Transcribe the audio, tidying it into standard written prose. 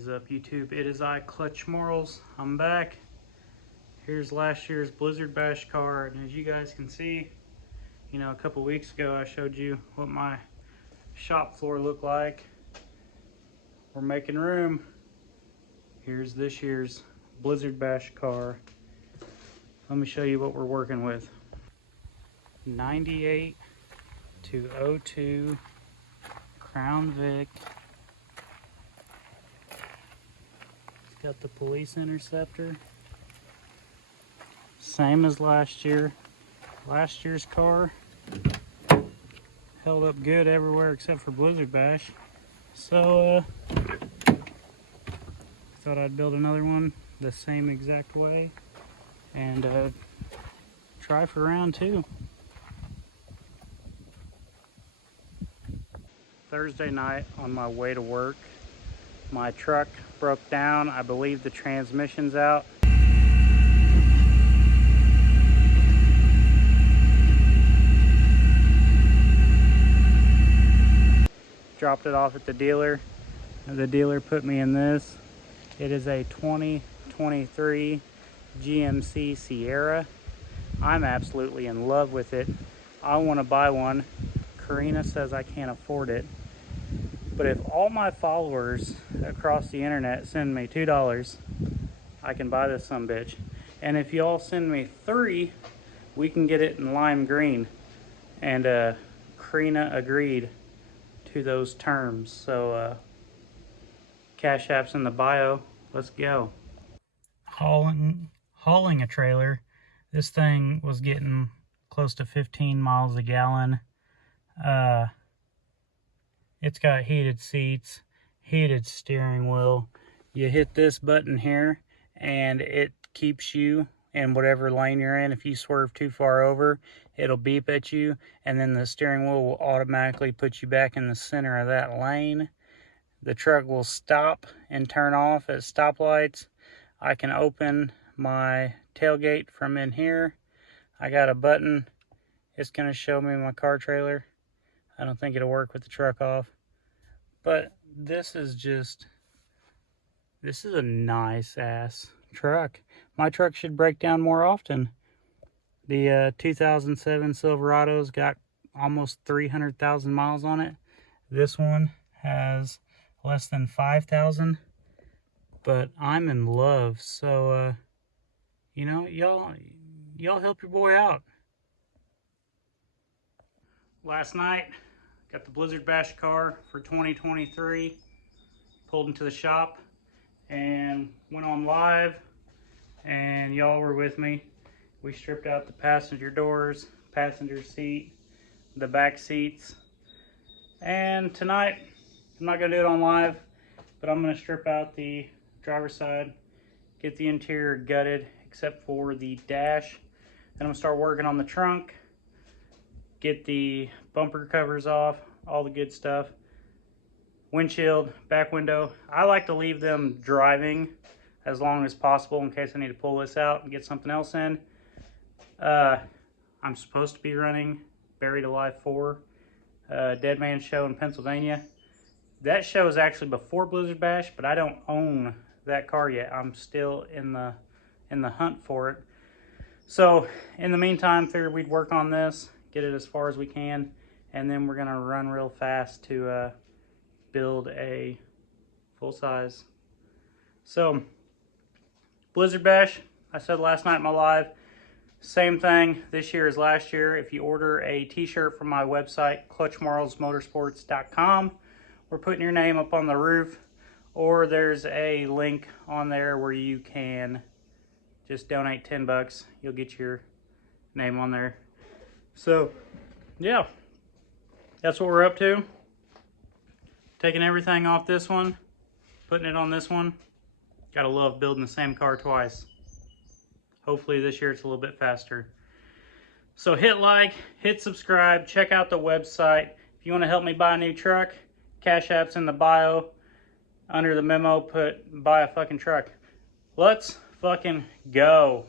is up, YouTube? It is I, Clutch Marles. I'm back. Here's last year's Blizzard Bash car, and as you guys can see, you know, a couple weeks ago I showed you what my shop floor looked like. We're making room. Here's this year's Blizzard Bash car. Let me show you what we're working with. 98 to 02 Crown Vic. It's got the police Interceptor. Same as last year. Last year's car held up good everywhere except for Blizzard Bash. So thought I'd build another one the same exact way and try for round two. Thursday night on my way to work, my truck broke down. I believe the transmission's out. Dropped it off at the dealer. The dealer put me in this. It is a 2023 GMC Sierra. I'm absolutely in love with it. I want to buy one. Karina says I can't afford it. But if all my followers across the internet send me $2, I can buy this sumbitch. And if y'all send me 3, we can get it in lime green. And Karina agreed to those terms. So Cashapp's in the bio. Let's go. Hauling a trailer. This thing was getting close to 15 miles a gallon. It's got heated seats, heated steering wheel. You hit this button here and it keeps you in whatever lane you're in. If you swerve too far over, it'll beep at you, and then the steering wheel will automatically put you back in the center of that lane. The truck will stop and turn off at stoplights. I can open my tailgate from in here. I got a button. It's gonna show me my car trailer. I don't think it'll work with the truck off. But this is a nice ass truck. My truck should break down more often. The 2007 Silverado's got almost 300,000 miles on it. This one has less than 5,000. But I'm in love. So, you know, y'all help your boy out. Last night, got the Blizzard Bash car for 2023, pulled into the shop and went on live, and y'all were with me. We stripped out the passenger doors, passenger seat, the back seats, and tonight, I'm not gonna do it on live, but I'm gonna strip out the driver's side, get the interior gutted except for the dash. Then I'm gonna start working on the trunk, get the bumper covers off, all the good stuff. Windshield, back window. I like to leave them driving as long as possible in case I need to pull this out and get something else in. I'm supposed to be running Buried Alive 4, Dead Man Show in Pennsylvania. That show is actually before Blizzard Bash, but I don't own that car yet. I'm still in the hunt for it. So in the meantime, figured we'd work on this, get it as far as we can, and then we're gonna run real fast to build a full size. So Blizzard Bash, I said last night in my live, same thing this year as last year. If you order a t-shirt from my website, clutchmarlesmotorsports.com, we're putting your name up on the roof, or there's a link on there where you can just donate 10 bucks. You'll get your name on there. So, yeah, that's what we're up to. Taking everything off this one, putting it on this one. Gotta love building the same car twice. Hopefully this year it's a little bit faster. So hit like, hit subscribe, check out the website. If you want to help me buy a new truck, Cashapp's in the bio. Under the memo, put buy a fucking truck. Let's fucking go.